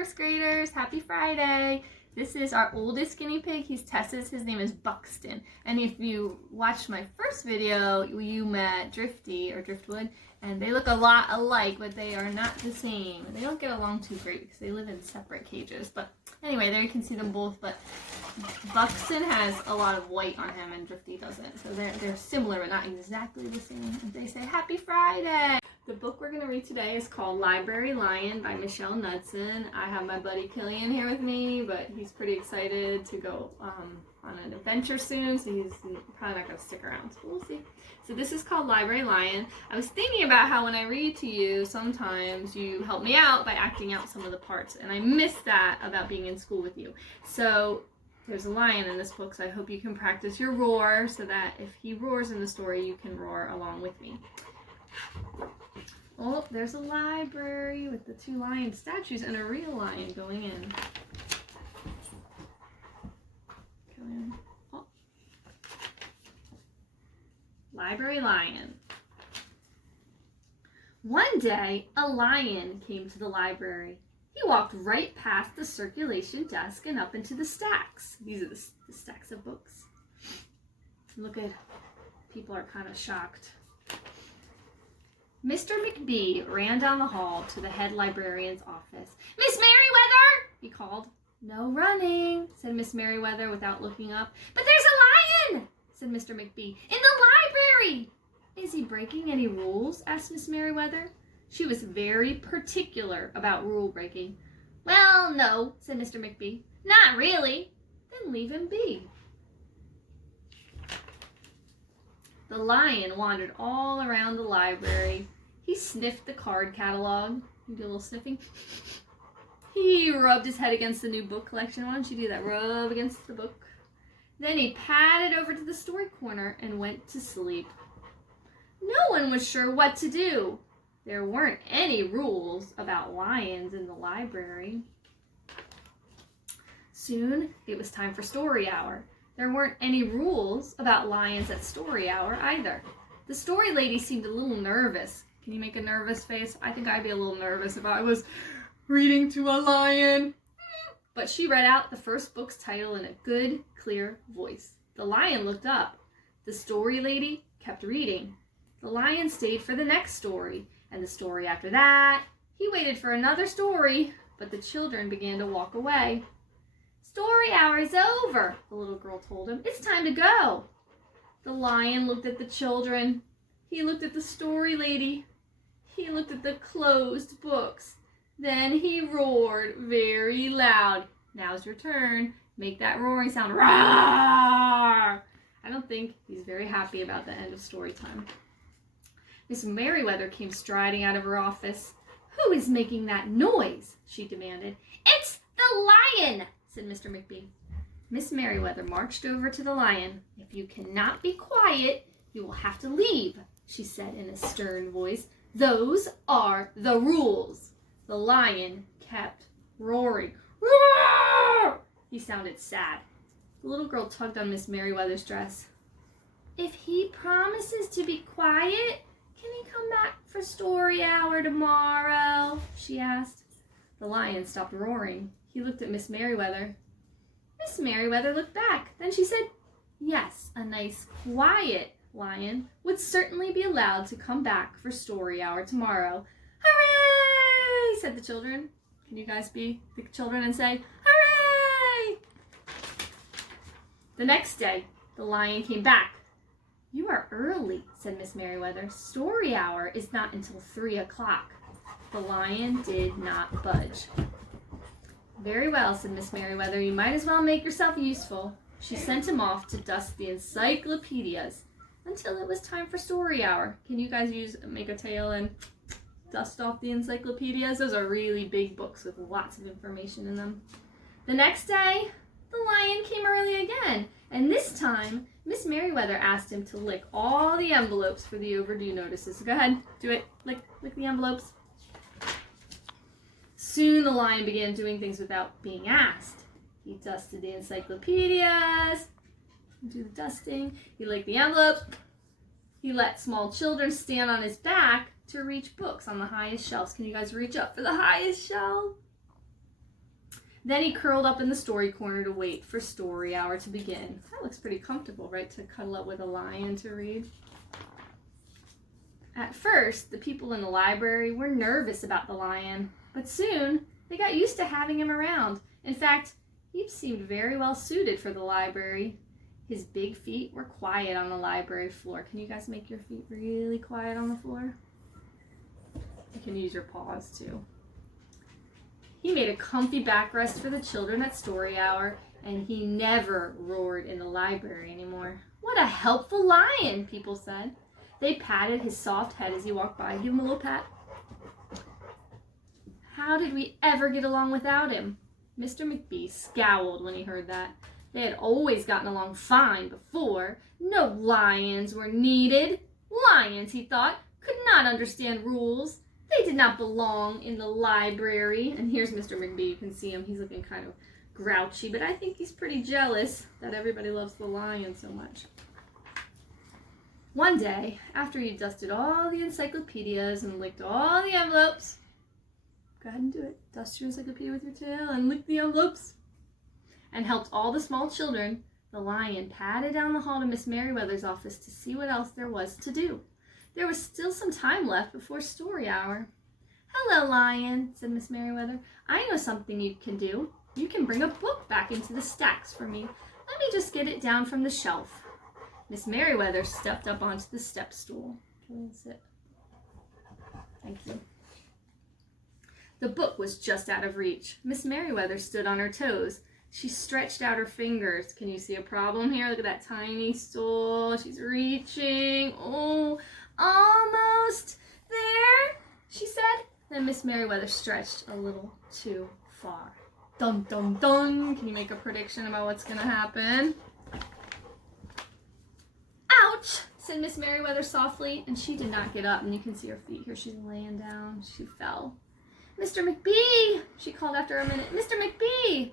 first graders. Happy Friday. This is our oldest guinea pig. He's Tessa's. His name is Buxton. And if you watched my first video, you met Drifty or Driftwood, and they look a lot alike, but they are not the same. They don't get along too great because they live in separate cages. But anyway, there you can see them both. But Buxton has a lot of white on him and Drifty doesn't. So they're similar, but not exactly the same. And they say, Happy Friday! The book we're going to read today is called Library Lion by Michelle Knudsen. I have my buddy Killian here with me, but he's pretty excited to go on an adventure soon, so he's probably not going to stick around. So we'll see. So this is called Library Lion. I was thinking about how when I read to you, sometimes you help me out by acting out some of the parts, and I miss that about being in school with you. So there's a lion in this book, so I hope you can practice your roar so that if he roars in the story, you can roar along with me. Oh, there's a library with the two lion statues and a real lion going in. Oh. Library Lion. One day, a lion came to the library. He walked right past the circulation desk and up into the stacks. These are the stacks of books. Look at, people are kind of shocked. Mr. McBee ran down the hall to the head librarian's office. Miss Merriweather, he called. No running, said Miss Merriweather without looking up. But there's a lion, said Mr. McBee, in the library. Is he breaking any rules? Asked Miss Merriweather. She was very particular about rule breaking. Well, no, said Mr. McBee. Not really. Then leave him be. The lion wandered all around the library. He sniffed the card catalog. You do a little sniffing? He rubbed his head against the new book collection. Why don't you do that? Rub against the book. Then he padded over to the story corner and went to sleep. No one was sure what to do. There weren't any rules about lions in the library. Soon it was time for story hour. There weren't any rules about lions at story hour either. The story lady seemed a little nervous. Can you make a nervous face? I think I'd be a little nervous if I was reading to a lion. But she read out the first book's title in a good, clear voice. The lion looked up. The story lady kept reading. The lion stayed for the next story, and the story after that. He waited for another story, but the children began to walk away. Story hour is over, the little girl told him. It's time to go. The lion looked at the children. He looked at the story lady. He looked at the closed books. Then he roared very loud. Now's your turn. Make that roaring sound. Roar! I don't think he's very happy about the end of story time. Miss Merriweather came striding out of her office. Who is making that noise? She demanded. It's the lion, said Mr. McBee. Miss Merriweather marched over to the lion. If you cannot be quiet, you will have to leave, she said in a stern voice. Those are the rules. The lion kept roaring. Roar! He sounded sad. The little girl tugged on Miss Merriweather's dress. If he promises to be quiet, can he come back for story hour tomorrow? She asked. The lion stopped roaring. He looked at Miss Merriweather. Miss Merriweather looked back. Then she said, yes, a nice, quiet lion would certainly be allowed to come back for story hour tomorrow. Hooray! Said the children. Can you guys be the children and say, hooray! The next day, the lion came back. You are early, said Miss Merriweather. Story hour is not until 3 o'clock. The lion did not budge. Very well, said Miss Merriweather. You might as well make yourself useful. She sent him off to dust the encyclopedias until it was time for story hour. Can you guys make a tail and dust off the encyclopedias? Those are really big books with lots of information in them. The next day, the lion came early again, and this time, Miss Merriweather asked him to lick all the envelopes for the overdue notices. So go ahead, do it. Lick the envelopes. Soon the lion began doing things without being asked. He dusted the encyclopedias, do the dusting, he licked the envelopes, he let small children stand on his back to reach books on the highest shelves. Can you guys reach up for the highest shelf? Then he curled up in the story corner to wait for story hour to begin. That looks pretty comfortable, right, to cuddle up with a lion to read. At first, the people in the library were nervous about the lion, but soon they got used to having him around. In fact, he seemed very well suited for the library. His big feet were quiet on the library floor. Can you guys make your feet really quiet on the floor? You can use your paws too. He made a comfy backrest for the children at story hour, and he never roared in the library anymore. What a helpful lion, people said. They patted his soft head as he walked by. Give him a little pat. How did we ever get along without him? Mr. McBee scowled when he heard that. They had always gotten along fine before. No lions were needed. Lions, he thought, could not understand rules. They did not belong in the library. And here's Mr. McBee. You can see him. He's looking kind of grouchy, but I think he's pretty jealous that everybody loves the lion so much. One day, after he dusted all the encyclopedias and licked all the envelopes, go ahead and do it. Dust your encyclopedia with your tail and lick the envelopes. And helped all the small children, the lion padded down the hall to Miss Merriweather's office to see what else there was to do. There was still some time left before story hour. Hello, Lion, said Miss Merriweather. I know something you can do. You can bring a book back into the stacks for me. Let me just get it down from the shelf. Miss Merriweather stepped up onto the step stool. Can you sit? Thank you. The book was just out of reach. Miss Merriweather stood on her toes. She stretched out her fingers. Can you see a problem here? Look at that tiny stool. She's reaching. Oh, almost there, she said. Then Miss Merriweather stretched a little too far. Dun, dun, dun. Can you make a prediction about what's going to happen? Ouch, said Miss Merriweather softly, and she did not get up. And you can see her feet here. She's laying down. She fell. Mr. McBee, she called after a minute. Mr. McBee.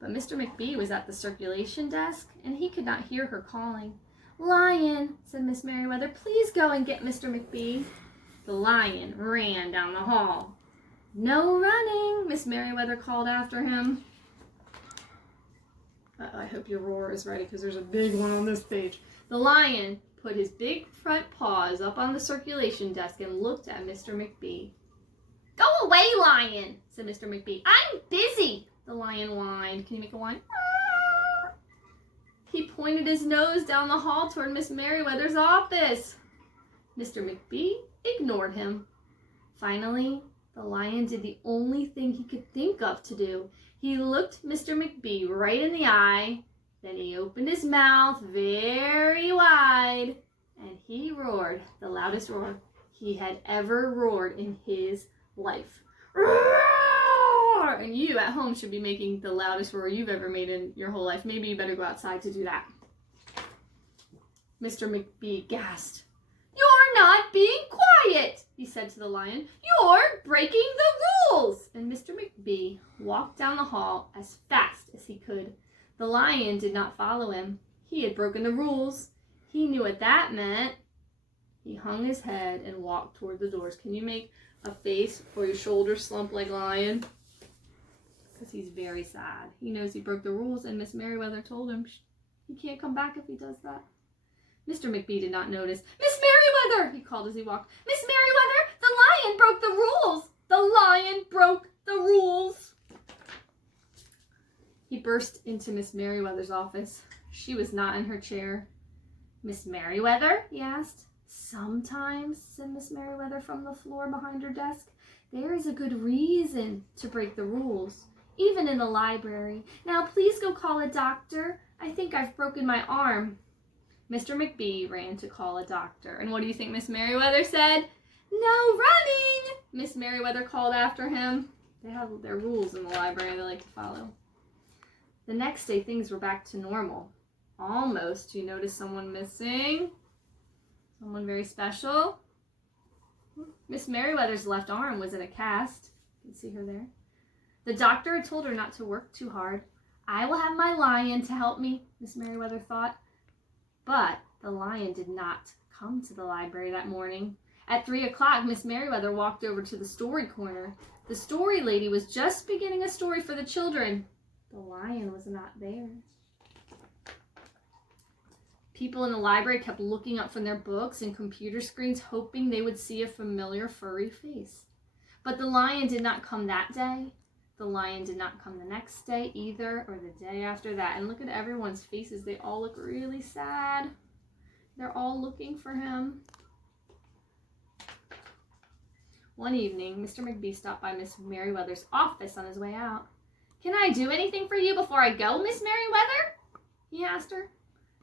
But Mr. McBee was at the circulation desk, and he could not hear her calling. Lion, said Miss Merriweather, please go and get Mr. McBee. The lion ran down the hall. No running, Miss Merriweather called after him. I hope your roar is ready, because there's a big one on this page. The lion put his big front paws up on the circulation desk and looked at Mr. McBee. Go away, Lion, said Mr. McBee. I'm busy. The lion whined. Can you make a whine? He pointed his nose down the hall toward Miss Merriweather's office. Mr. McBee ignored him. Finally, the lion did the only thing he could think of to do. He looked Mr. McBee right in the eye, then he opened his mouth very wide, and he roared the loudest roar he had ever roared in his life. Roar! And you at home should be making the loudest roar you've ever made in your whole life. Maybe you better go outside to do that. Mr. McBee gasped. You're not being quiet, he said to the lion. You're breaking the rules. And Mr. McBee walked down the hall as fast as he could. The lion did not follow him. He had broken the rules. He knew what that meant. He hung his head and walked toward the doors. Can you make a face or your shoulders slump like Lion? Because he's very sad. He knows he broke the rules, and Miss Merriweather told him he can't come back if he does that. Mr. McBee did not notice. Miss Merriweather, he called as he walked. Miss Merriweather, the lion broke the rules. The lion broke the rules. He burst into Miss Merriweather's office. She was not in her chair. Miss Merriweather, he asked. Sometimes, said Miss Merriweather from the floor behind her desk, there is a good reason to break the rules, even in the library. Now, please go call a doctor. I think I've broken my arm. Mr. McBee ran to call a doctor. And what do you think Miss Merriweather said? No running! Miss Merriweather called after him. They have their rules in the library they like to follow. The next day, things were back to normal. Almost. You notice someone missing? Someone very special? Miss Merriweather's left arm was in a cast. You can see her there. The doctor had told her not to work too hard. I will have my lion to help me, Miss Merriweather thought. But the lion did not come to the library that morning. At 3 o'clock, Miss Merriweather walked over to the story corner. The story lady was just beginning a story for the children. The lion was not there. People in the library kept looking up from their books and computer screens, hoping they would see a familiar furry face. But the lion did not come that day. The lion did not come the next day either, or the day after that. And look at everyone's faces. They all look really sad. They're all looking for him. One evening, Mr. McBee stopped by Miss Merriweather's office on his way out. "Can I do anything for you before I go, Miss Merriweather?" he asked her.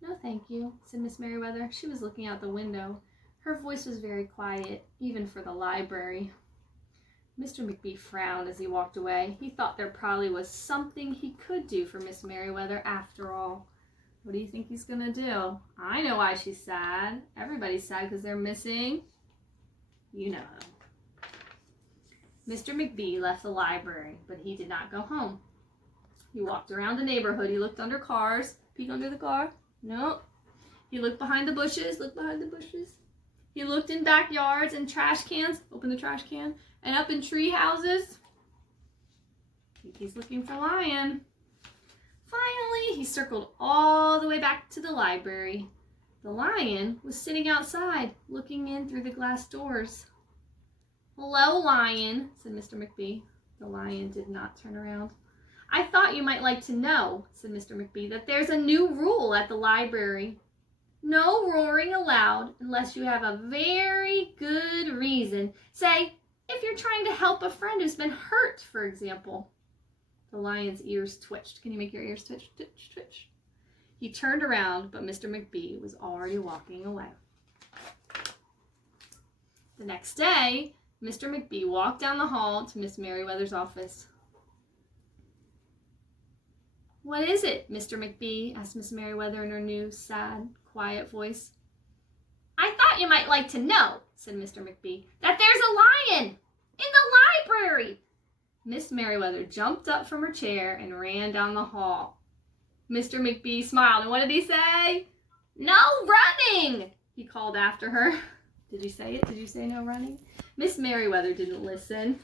"No, thank you," said Miss Merriweather. She was looking out the window. Her voice was very quiet, even for the library. Mr. McBee frowned as he walked away. He thought there probably was something he could do for Miss Merriweather after all. What do you think he's going to do? I know why she's sad. Everybody's sad because they're missing. You know. Mr. McBee left the library, but he did not go home. He walked around the neighborhood. He looked under cars. Peek under the car. Nope. He looked behind the bushes. Look behind the bushes. He looked in backyards and trash cans. Open the trash can. And up in tree houses. He's looking for Lion. Finally, he circled all the way back to the library. The lion was sitting outside, looking in through the glass doors. "Hello, Lion," said Mr. McBee. The lion did not turn around. "I thought you might like to know," said Mr. McBee, "that there's a new rule at the library. No roaring aloud unless you have a very good reason. Say, if you're trying to help a friend who's been hurt, for example." The lion's ears twitched. Can you make your ears twitch, twitch, twitch? He turned around, but Mr. McBee was already walking away. The next day, Mr. McBee walked down the hall to Miss Merriweather's office. "What is it, Mr. McBee?" asked Miss Merriweather in her new, sad, quiet voice. "I thought you might like to know," said Mr. McBee, "that there's a lion in the library." Miss Merriweather jumped up from her chair and ran down the hall. Mr. McBee smiled, and what did he say? "No running!" he called after her. Did you say it? Did you say no running? Miss Merriweather didn't listen.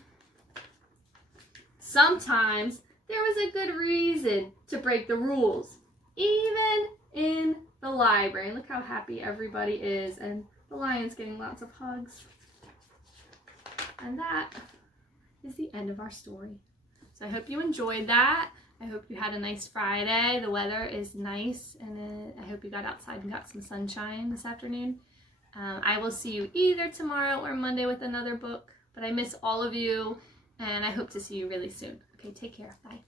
Sometimes there was a good reason to break the rules, even in the library. Look how happy everybody is, and the lion's getting lots of hugs. And that is the end of our story. So I hope you enjoyed that. I hope you had a nice Friday. The weather is nice, and I hope you got outside and got some sunshine this afternoon. I will see you either tomorrow or Monday with another book, but I miss all of you, and I hope to see you really soon. Okay, take care. Bye.